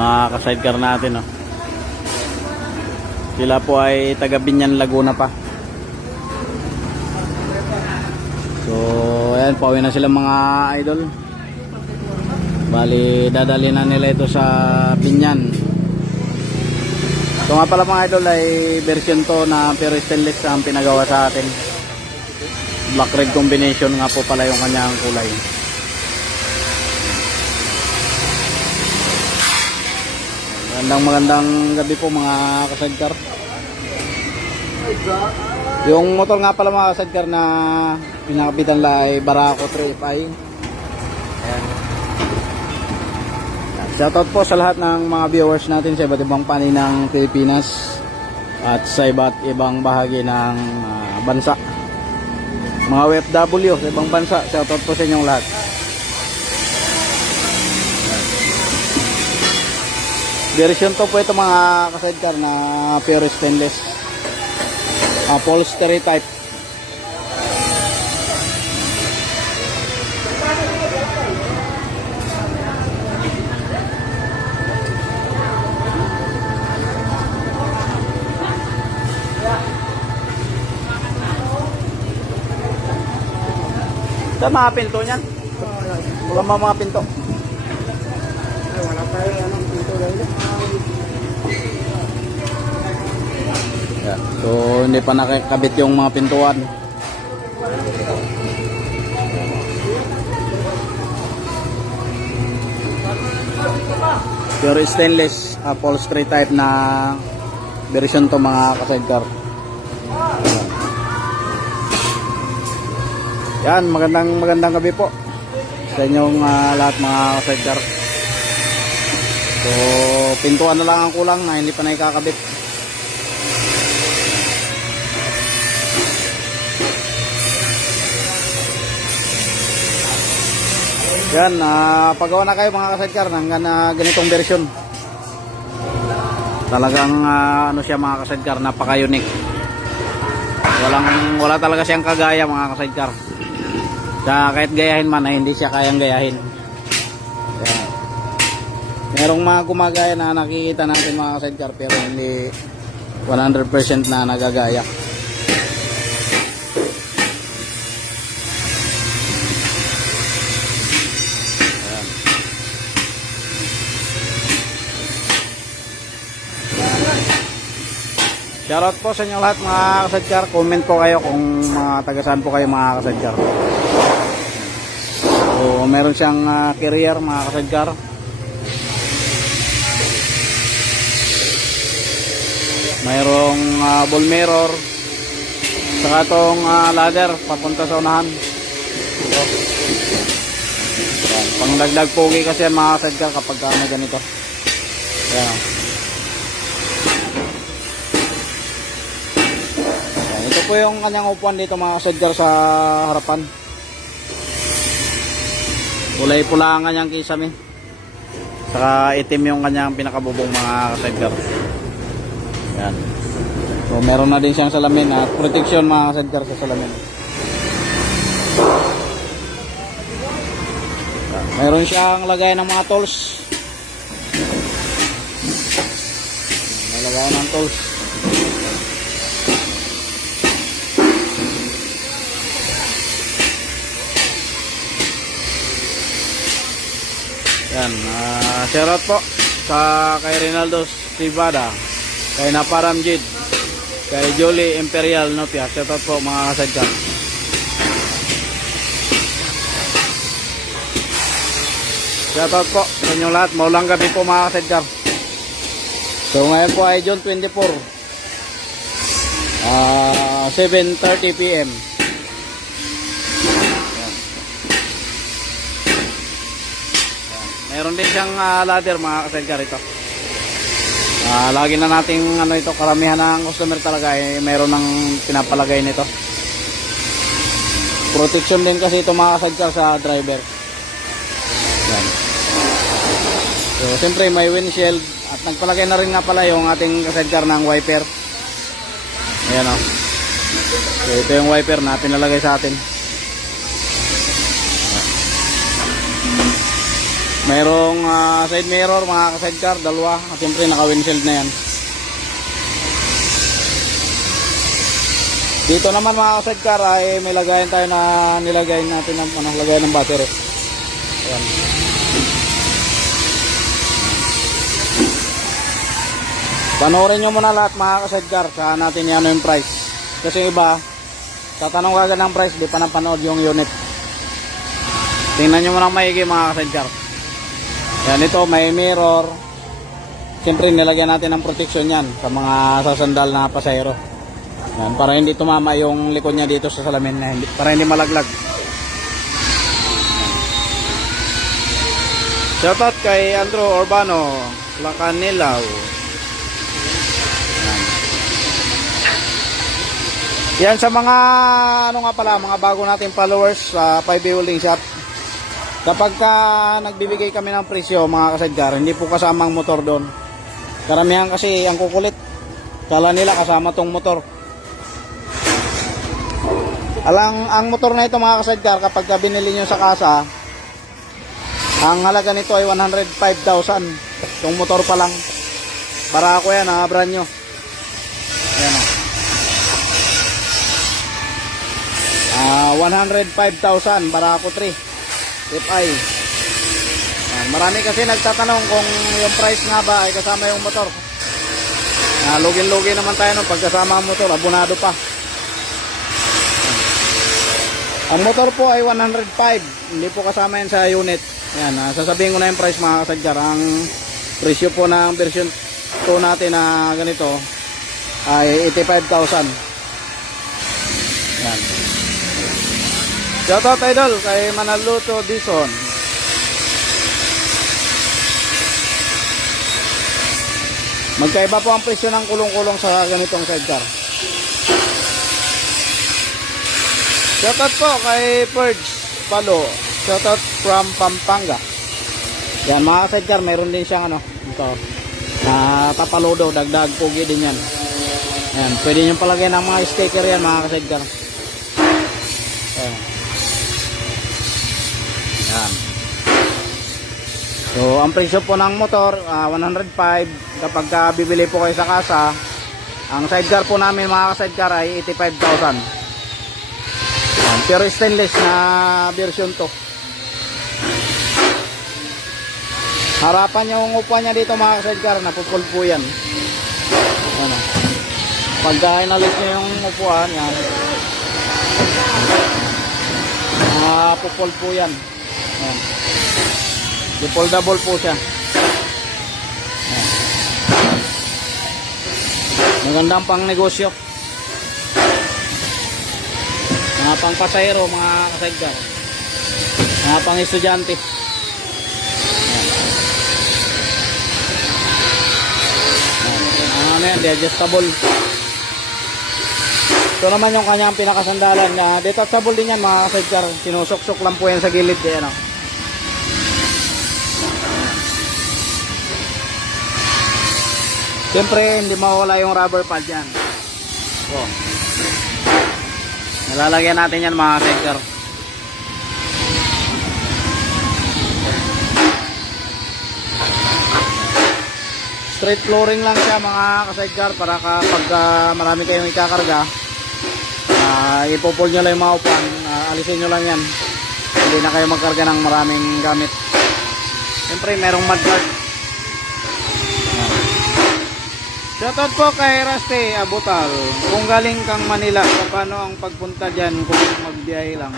mga ka-sidecar natin, oh. Sila po ay taga Binyan, Laguna pa. So ayan, pauwi na sila mga idol. Bali dadali na nila ito sa Binyan. Ito nga pala mga idol ay version to na pero stainless ang pinagawa sa atin. Black red combination nga po pala yung kanyang kulay. Magandang gabi po mga ka-sidecar. Yung motor nga pala mga ka-sidecar na pinakapitan la ay Barako 3FI. Ayan. Shoutout po sa lahat ng mga viewers natin sa iba't ibang panig ng Pilipinas at sa iba't ibang bahagi ng bansa. Mga OFW sa ibang bansa, shoutout po sa inyong lahat. Version to po ito mga ka-sidecar na pure stainless, upholstery type. Saan mga pinto niyan? Wala mga pinto. Wala tayo anong pinto dahil. Yeah. So hindi pa nakakabit yung mga pintuan. Pure stainless upholstery type na version to mga ka-sidecar. Yan, magandang gabi po sa inyong lahat mga ka-sidecar. So pintuan na lang ang kulang na hindi pa nakakabit. Yan, pagawa na kayo mga ka-sidecar ng ganitong version. Talagang ano siya mga ka-sidecar, napaka-unique. Wala talaga siyang kagaya mga ka-sidecar. Kahit gayahin man ay hindi siya kayang gayahin. Yan. Merong mga gumagaya na nakikita natin mga ka-sidecar pero hindi 100% na nagagaya. Shoutout po sa inyo lahat mga ka-sidecar. Comment po kayo kung mga taga-saan po kayo mga ka-sidecar. So meron siyang carrier mga ka-sidecar. Mayroong ball mirror. Saka itong ladder papunta sa unahan. So, pangdagdag pogi kasi mga ka-sidecar kapag may ganito. Yan. Ito po yung kanyang upuan dito mga ka-sidecar sa harapan. Kulay pula ang kanyang kisame. Saka itim yung kanyang pinakabubong mga ka-sidecar. Yan. So meron na din siyang salamin at protection mga ka-sidecar sa salamin. Yan. Meron siyang lagay ng mga tools. May lagay ng tools. Yan, shoutout po sa kay Rinaldo Sivada, kay Naparam Jid, kay Jolie Imperial Nopia. Shoutout po mga ka-sidecar. Shoutout po sa inyong lahat. Maulang gabi po mga ka-sidecar. So ngayon po ay June 24, 7:30 PM. Meron din siyang ladder mga ka-sidecar ito. Lagi na nating ito, karamihan ng customer talaga ay mayroon ng pinapalagay nito. Protection din kasi ito mga ka-sidecar sa driver. Yan. So siyempre may windshield at nagpalagay na rin nga pala yung ating ka-sidecar ng wiper. Ayan o. So ito yung wiper na pinalagay sa atin. Mayroong side mirror mga ka-sidecar, dalawa. At siyempre naka-windshield na yan. Dito naman mga ka-sidecar ay may lagayan tayo na nilagay natin ng lagayan ng battery. Ayan. Panoorin nyo muna lahat mga ka-sidecar, saka natin yan yung price. Kasi iba, tatanong ka agad ng price, di pa napanood yung unit. Tingnan nyo muna maigi mga ka-sidecar. Yan, ito may mirror. Siyempre nilagyan natin ng protection yan sa mga sasandal na pasahero. Yan, para hindi tumama yung likod niya dito sa salamin, para hindi malaglag. Shoutout kay Andrew Urbano, Lacanilaw. Yan sa mga ano nga pala, mga bago nating followers sa 5B Welding Shop. Kapag nagbibigay kami ng presyo mga ka-sidecar, hindi po kasama ang motor doon. Karamihan kasi ang kukulit. Kala nila kasama tong motor. Ang motor na ito mga ka-sidecar, kapag binili nyo sa kasa, ang halaga nito ay 105,000. Itong motor pa lang. Barako yan, brand nyo. Ayan o. 105,000 Barako 3 FI. Marami kasi nagtatanong kung yung price nga ba ay kasama yung motor. Lugin-lugin naman tayo nung pagkasama ang motor, abonado pa. Ang motor po ay 105, hindi po kasama yan sa unit. Yan, sasabihin ko na yung price mga ka-sidecar. Ang presyo po ng version 2 natin na ganito ay 85,000. Yan. Shoutout idol kay Manaluto Dison. Magkaiba po ang presyo ng kulong-kulong sa ganitong sidecar. Shoutout po kay Purge Palo. Shoutout from Pampanga. Yan mga sidecar, mayroon din siyang ito, tapaludo, dagdag pugi din yan. Yan, pwede nyo palagyan ng mga sticker yan mga sidecar. Yan. Yan. So ang presyo po ng motor 105. Kapag bibili po kayo sa kasa, ang sidecar po namin mga ka-sidecar ay 85,000. Pero stainless na version to. Harapan yung upuan niya dito mga ka-sidecar, napupul po yan. Ano. Pagka inalis nyo yung upuan yan, pupul po yan. Ayan. Foldable po siya. Ayan. Magandang pang negosyo. Mga pang pasahero, mga ka-sidecar. Mga pang estudyante. Ano yan, adjustable. Ito naman yung kanyang pinakasandalan na detachable din yan mga ka-sidecar. Sinusok-sok lang po yan sa gilid. Yan, Siyempre, hindi mawala yung rubber pad yan. So, nalalagyan natin yan mga ka-sidecar. Straight flooring lang siya mga ka-sidecar para kapag marami kayong ikakarga, ipopol nyo lang yung mga upuan, alisin nyo lang yan. Hindi na kayo magkarga ng maraming gamit. Siyempre, merong mudguard. Shoutout po kay Rusty Abutal. Kung galing kang Manila, paano ang pagpunta dyan kung magbiyahe lang?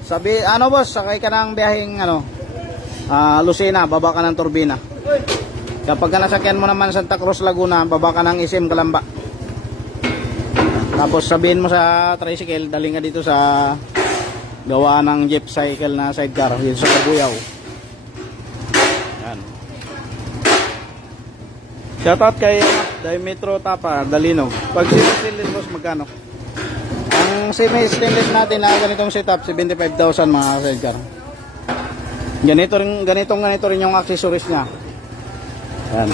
Sabi, boss, sakay ka ng biyaheng Lucena, baba ka ng Turbina. Kapag nasakyan mo naman Santa Cruz, Laguna, baba ka ng Isim, Calamba. Tapos sabihin mo sa tricycle, daling ka dito sa gawa ng jeep cycle na sidecar, dito sa Kabuyaw. Yan. Shoutout kay Dimetro Tapa, Dalino. Pag semi-stainless boss, magkano? Ang semi-stainless natin na ganitong setup, 75,000 mga sidecar. Ganito rin yung accessories niya. Yan,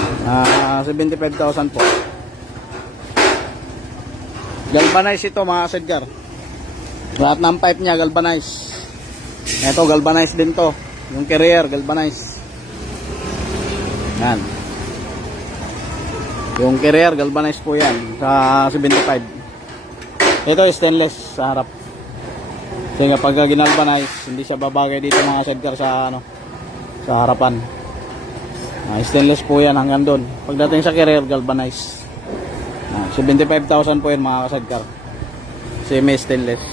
75,000 po. Galvanize ito mga sidecar. Lahat ng pipe niya galvanize. Ito galvanize din to. Yung carrier, galvanized. Yan. Yung carrier, galvanized po yan. Sa 75. Ito, stainless sa harap. Kasi kapag ginalvanize, hindi siya babagay dito mga sidecar sa ano, sa harapan. Stainless po yan hanggang doon. Pagdating sa carrier, galvanized. 75,000 po yun mga ka-sidecar. Semi-stainless.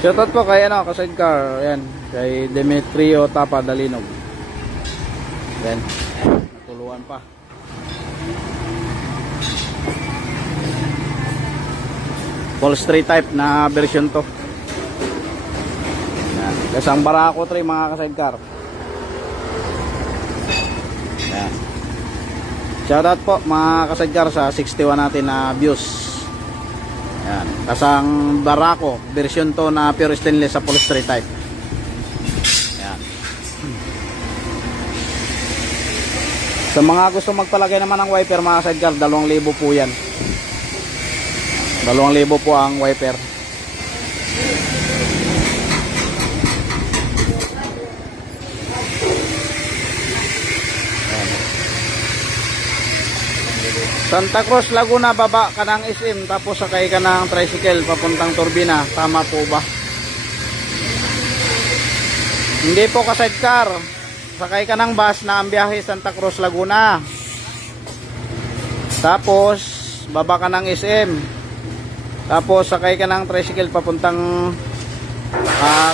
Shoutout po kay ano, ka-sidecar. Ayan, kay Demetrio Tapa Dalinog. Ayan, natuluan pa. Upholstery type na version to. Ayan, kasang Barako 3 mga ka-sidecar. Ayan. Shoutout po mga ka-sidecar sa 61 natin na views. Ayan, kasang Barako version to na pure stainless sa upholstery type. Ayan. Sa mga gusto magpalagay naman ng wiper mga sidecar, 2,000 po yan. 2,000 po ang wiper. Santa Cruz, Laguna, baba ka ng SM tapos sakay ka ng tricycle papuntang Turbina. Tama po ba? Hindi po ka-sidecar. Sakay ka ng bus na ang biyahe Santa Cruz, Laguna. Tapos baba ka ng SM. Tapos sakay ka ng tricycle papuntang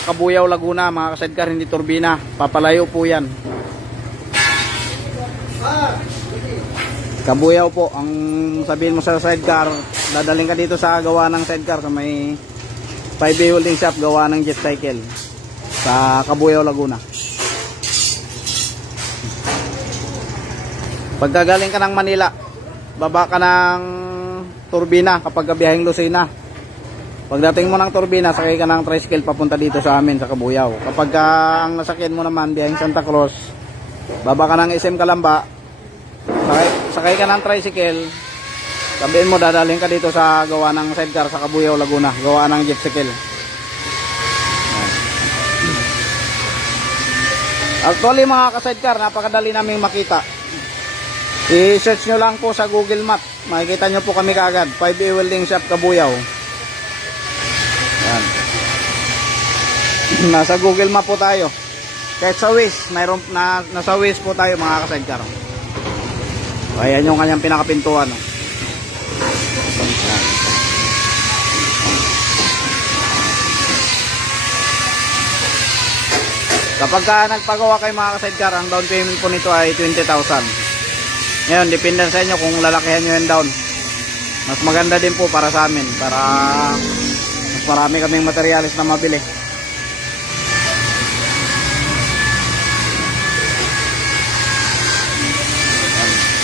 Kabuyaw, Laguna mga ka-sidecar, hindi Turbina. Papalayo po yan. Kabuyaw po ang sabihin mo sa sidecar, dadaling ka dito sa gawa ng sidecar sa may 5A holding shop, gawa ng jet cycle sa Kabuyaw, Laguna. Pagkagaling ka ng Manila, baba ka ng Turbina kapag biyaheng Lucena. Pagdating mo ng Turbina, sakay ka ng tricycle papunta dito sa amin sa Kabuyaw. Kapag ang nasakyan mo naman biyaheng Santa Cruz, baba ka ng SM Calamba, sakay ka ng tricycle, sabihin mo dadaling ka dito sa gawa ng sidecar sa Kabuyaw, Laguna, gawa ng jet cycle. Actually mga ka-sidecar, napakadali naming makita. I-search nyo lang po sa Google Map, makikita nyo po kami kaagad. 5A Welding Shop, Kabuyaw. Yan. Nasa Google Map po tayo. Kahit sa Waze, nasa Waze po tayo mga ka-sidecar. Ayan yung kanyang pinakapintuan. Kapag nagpagawa kayo mga ka-sidecar, ang down payment po nito ay 20,000. Ngayon, depende sa inyo kung lalakihan nyo yung down. Mas maganda din po para sa amin, para mas marami kaming materialis na mabili.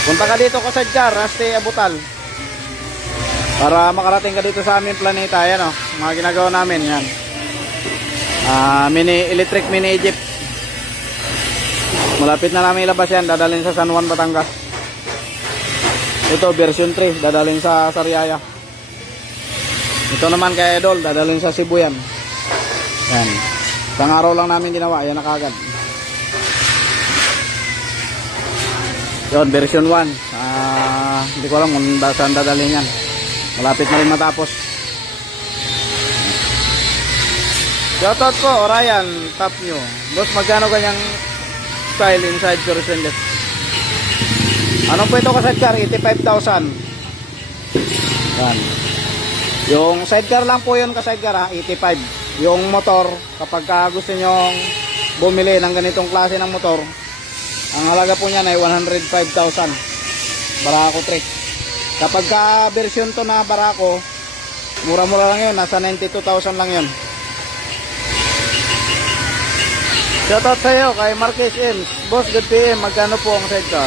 Punta ka dito ka-sidecar, Raste Abutal, para makarating ka dito sa aming planeta. Ayan o, mga ginagawa namin yan. Electric mini Egypt. Malapit na namin ilabas yan, dadalhin sa San Juan, Batangas. Ito version 3, dadalhin sa Sariaya. Ito naman kay Idol, dadalhin sa Cebu yan. Yan, isang araw lang namin ginawa, yan na kagad. Yon, version 1. Hindi ko alam kung saan dadalhin yan. Malapit na rin matapos. Shoutout po, Orion, top nyo. Boss, magkano kanyang style inside pure stainless? Ano po ito ka-sidecar? 85,000. Yan. Yung sidecar lang po yun ka-sidecar, 85. Yung motor, kapag gusto nyong bumili ng ganitong klase ng motor, ang halaga po niyan ay 105,000. Barako 3. Kapag version to na Barako, mura-mura lang yun, nasa 92,000 lang yun. Shoutout sa iyo kay Marquez Ems. Boss, good PM, magkano po ang sidecar?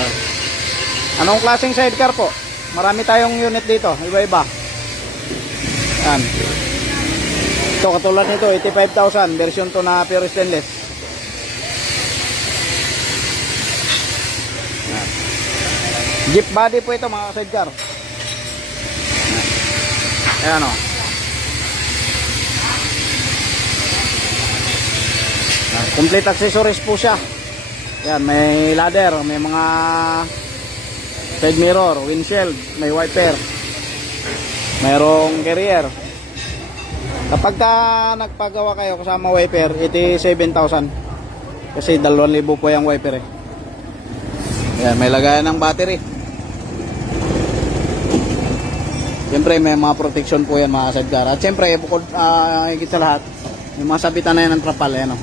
Anong klaseng sidecar po? Marami tayong unit dito, iba-iba. Yan. Ito, katulad nito, 85,000, version to na pure stainless. Jeep body po ito mga ka-sidecar. Ayan o. Complete accessories po siya. Yan, may ladder, may mga side mirror, windshield, may wiper, mayroong carrier. Kapag ka nagpagawa kayo kasama wiper, 87,000. Kasi 2,000 po yung wiper eh. Yan, may lagayan ng battery. Siyempre may mga protection po yan mga sidecar. At siyempre bukod higit sa lahat, may mga sabitan na yan ng trapal. Ayan,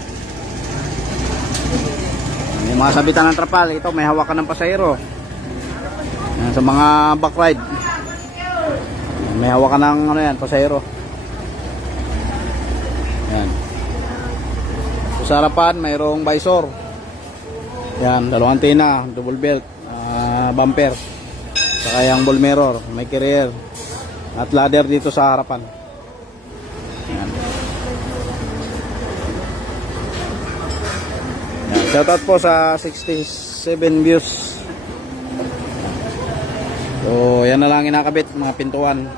may mga sabitan ng trapal. Ito may hawakan ng pasahero. Ayan, sa mga backride. May hawakan ng ano yan, pasahero. Ayan. Sa harapan mayroong visor. Yan, dalawang antena, double belt, bumper. Saka yung ball mirror, may carrier. At ladder dito sa harapan. Yan. Yan. Shoutout po sa 67 views. So yan na lang inakabit, mga pintuan.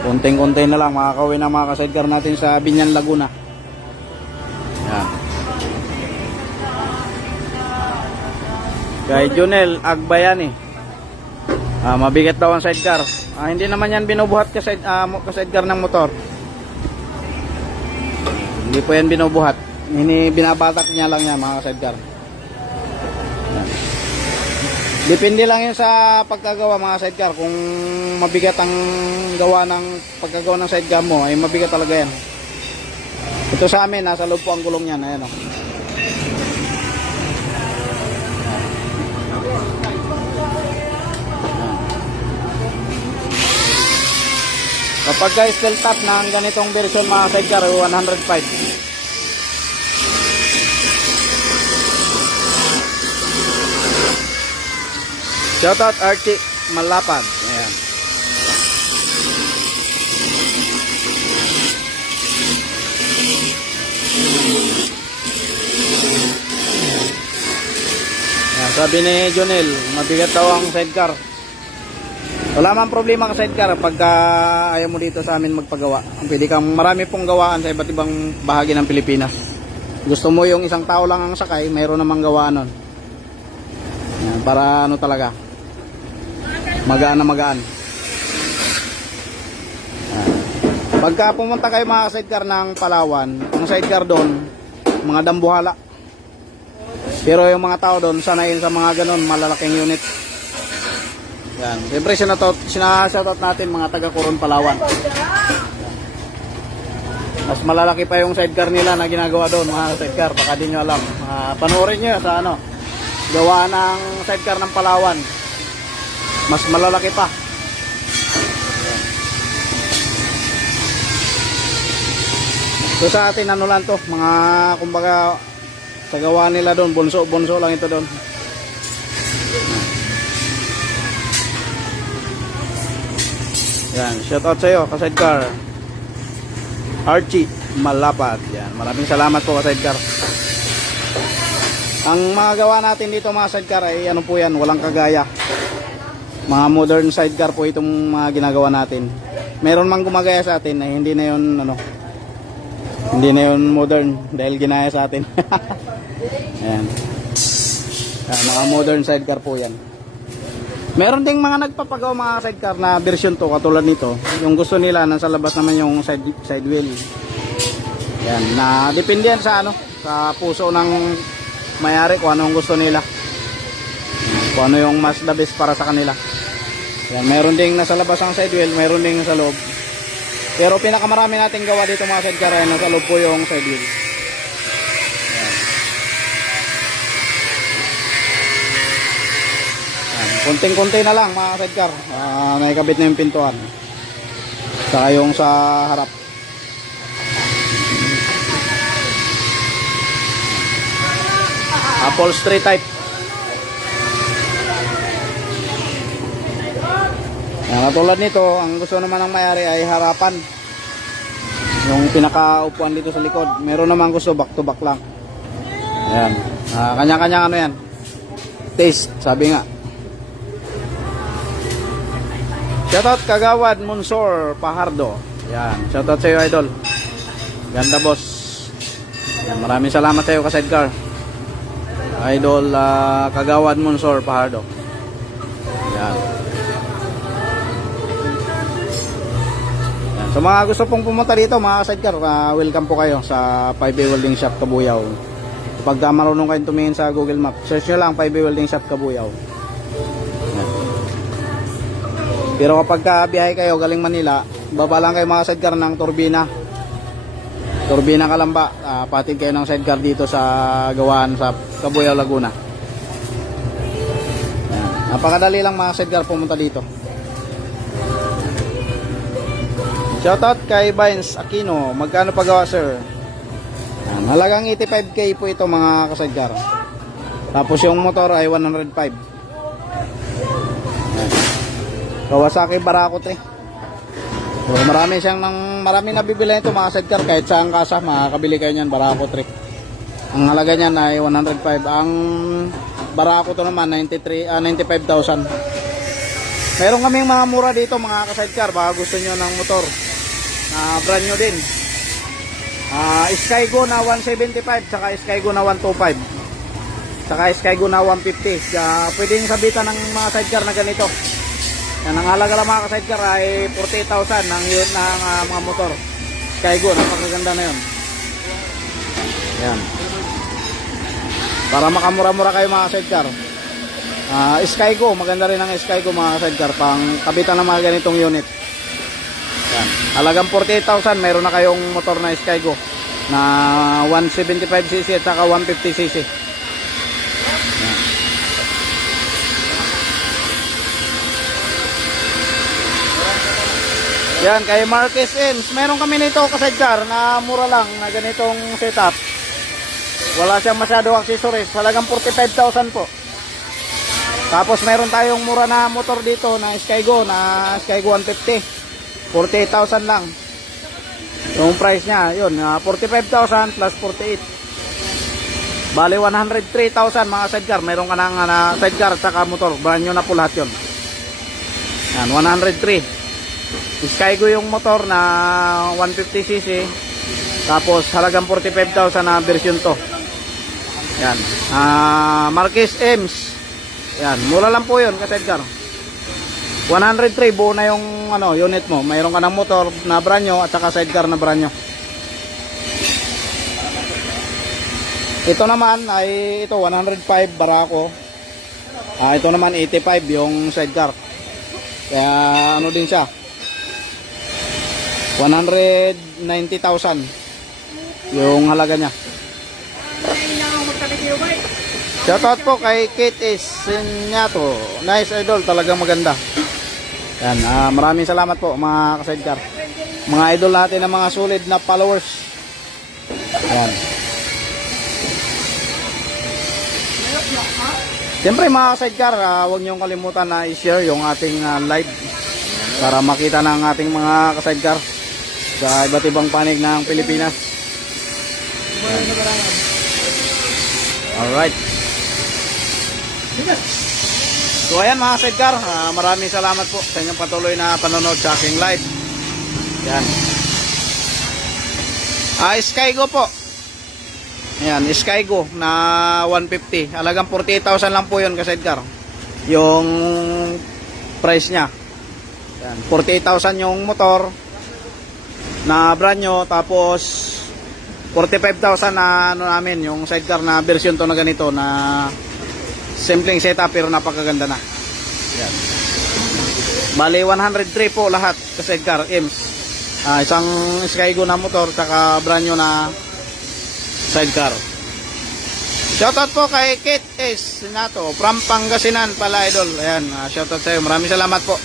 Konting-konti na lang makakawin na mga ka-sidecar natin sa Binyan, Laguna. Yan. Kay Junel Agbayani, mabigat daw ang sidecar. Hindi naman yan binubuhat ka-sidecar ng motor. Hindi po yan binubuhat. Binabatak niya lang yan mga ka-sidecar. Depende lang yun sa pagkagawa mga sidecar. Kung mabigat ang gawa ng pagkagawa ng sidecar mo, ay mabigat talaga yan. Ito sa amin, nasa loob po ang gulong yan. Ayan o. Kapag guys steel top ng ganitong version mga sidecar, 105. Shoutout Archie Malapad. Ayan. Ayan, sabi ni Jonel, mabigat daw ang sidecar. Wala man problema ka sidecar pagka ayaw mo dito sa amin magpagawa. Pwede kang marami pong gawaan sa iba't ibang bahagi ng Pilipinas. Gusto mo yung isang tao lang ang sakay, mayroon namang gawaan nun. Yan, para ano talaga, magaan na magaan. Yan. Pagka pumunta kayo mga sidecar ng Palawan, ang sidecar doon, mga dambuhala. Pero yung mga tao doon, sanayin sa mga ganon, malalaking unit. Yan. Siyempre sinashoutout natin mga taga Coron, Palawan. Mas malalaki pa yung sidecar nila na ginagawa doon mga sidecar. Baka di nyo alam. Panoorin nyo sa ano, gawa ng sidecar ng Palawan. Mas malalaki pa. So sa atin ano lang to, mga kumbaga sa gawa nila doon, bunso lang ito doon. Yan, shout out sa iyo, ka-sidecar Archie Malapad. Yan, maraming salamat po ka-sidecar. Ang mga gawa natin dito mga sidecar ay ano po yan, walang kagaya. Mga modern sidecar po itong mga ginagawa natin. Meron mang gumagaya sa atin ay hindi na yun ano, hindi na yun modern dahil ginaya sa atin. Yan. Yan, mga modern sidecar po yan. Meron ding mga nagpapagawa mga sidecar na version 2 katulad nito. Yung gusto nila nasa labas naman yung side wheel. Yan, na depende yan sa ano, sa puso ng may-ari kung ano ang gusto nila. Kung ano yung mas the best para sa kanila. Yan, meron ding nasa labas ang side wheel, meron ding nasa loob. Pero pinakamarami nating gawa dito mga sidecar ay nasa loob po yung side wheel. Konting-konti na lang mga sidecar, naikabit na yung pintuan saka yung sa harap. Upholstery type. Katulad nito, ang gusto naman ng may-ari ay harapan, yung pinakaupuan dito sa likod. Meron naman gusto back to back lang. Ayan, kanya-kanya ano yan, taste, sabi nga. Shoutout Kagawad Monsor Pahardo. Yan, shoutout sa iyo idol. Ganda boss. Yan, maraming salamat sa iyo ka-sidecar. Idol Kagawad Monsor Pahardo. Yan. Yan. So mga gusto pong pumunta dito mga ka-sidecar, welcome po kayo sa 5A Welding Shop Kabuyaw. Pag marunong kayong tumingin sa Google Map, search nyo lang 5A Welding Shop Kabuyaw. Yan. Pero kapag biyahe kayo galing Manila, baba lang kayo mga sidecar ng Turbina Kalamba, patid kayo ng sidecar dito sa gawaan sa Kabuyaw, Laguna. Yan. Napakadali lang mga sidecar pumunta dito. Shoutout kay Vines Aquino, magkano pagawa sir? Yan. Halagang 85k po ito mga ka-sidecar. Tapos yung motor ay 105. Yan. Kawasaki Barako 3. So, marami nabibili nito mga sidecar, kahit saan kasa makakabili kayo niyan, Barako 3. Ang halaga niyan ay 105. Ang Barako to naman 95,000. Meron kaming mga mura dito mga ka-sidecar, baka gusto niyo ng motor na brand new din. Skygo na 175, saka Skygo na 125, saka Skygo na 150. Pwede nyo sabitan ng mga sidecar na ganito. Yan, ang halaga lang mga ka-sidecar ay 48,000 ng mga motor. Skygo, napakaganda na yun. Yan. Para makamura-mura kayo mga sidecar. Skygo, maganda rin ang Skygo mga sidecar, pang kabitan ng mga ganitong unit. Yan. Halagang 48,000, meron na kayong motor na Skygo na 175cc at saka 150cc. Yan, kay Marquez Ems, meron kami nito ka-sidecar na mura lang na ganitong setup. Wala siyang masyadong accessories, halagang 45,000 po. Tapos meron tayong mura na motor dito na Skygo 150. 48,000 lang. Yung price niya, yun, 45,000 plus 48. Bale 103,000 mga sidecar. Meron ka ng sidecar at saka motor, brand new na po lahat yun. Yan, 103. Skygo yung motor na 150cc. Tapos halagang 45,000 na version to. Yan. Marquez Ems. Yan, mura lang po 'yon, ka-sidecar. 103 buo na yung unit mo. Mayroon ka ng motor na brand new at saka sidecar na brand new. Ito naman ay 105 Barako. Ito naman 85 yung sidecar. Kaya din siya. 190,000 yung halaga niya. Shoutout po kay Kate Sinyato. Nice idol, talagang maganda. Yan, maraming salamat po mga ka-sidecar. Mga idol natin ng mga solid na followers. Yan. Siyempre mga ka-sidecar, huwag niyong kalimutan na i-share yung ating live para makita ng ating mga ka-sidecar sa iba't ibang panig ng Pilipinas. Alright. So ayan mga sidecar, maraming salamat po sa inyong patuloy na panonood sa aking live. Yan. Skygo po. Ayan, Skygo na 150. Halagang 48,000 lang po yun ka-sidecar. Yung price niya. Yan, 48,000 yung motor na brand new, tapos 45,000 na namin yung sidecar na version to na ganito na simpleng setup pero napakaganda na. Yan. Bali 103 po lahat sa sidecar Ems. Isang Skygo na motor saka brand new na sidecar. Shoutout po kay Kate S. Sinato from Pangasinan pala idol. Ayan, shoutout sa iyo. Maraming salamat po.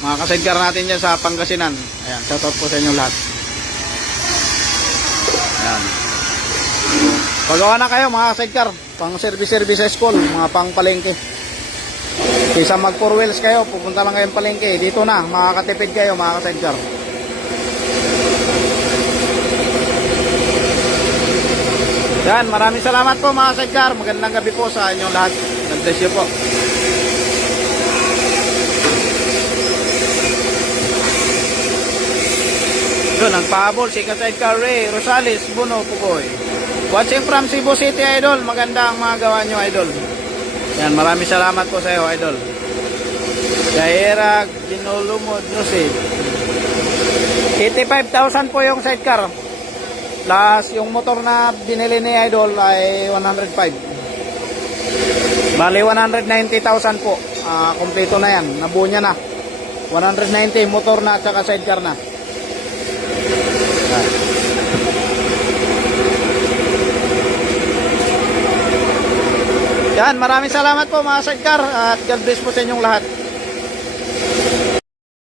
Mga ka-sidecar natin dyan sa Pangasinan. Ayan, shoutout po sa inyo lahat. Ayan. Pagawa na kayo mga ka-sidecar. Pang service sa school, mga pang palengke. Kaysa mag 4 wheels kayo, pupunta lang kayong palengke. Dito na, makakatipid kayo mga ka-sidecar. Yan, maraming salamat po mga ka-sidecar. Magandang gabi po sa inyong lahat. God bless you po. Doon, nagpahabol si ka-sidecar Ray Rosales, Buno, Pugoy. Watching from Cebu City, idol. Maganda ang mga gawa nyo, idol. Yan, maraming salamat po sa iyo, idol. Gaira Ginulumod Nusid. 85,000 po yung sidecar. Plus yung motor na binili ni idol ay 105. Bali 190,000 po. Kompleto na yan. Nabuo niya na. 190 motor na at saka sidecar na. Yan, maraming salamat po mga sidecar at God bless po sa inyong lahat.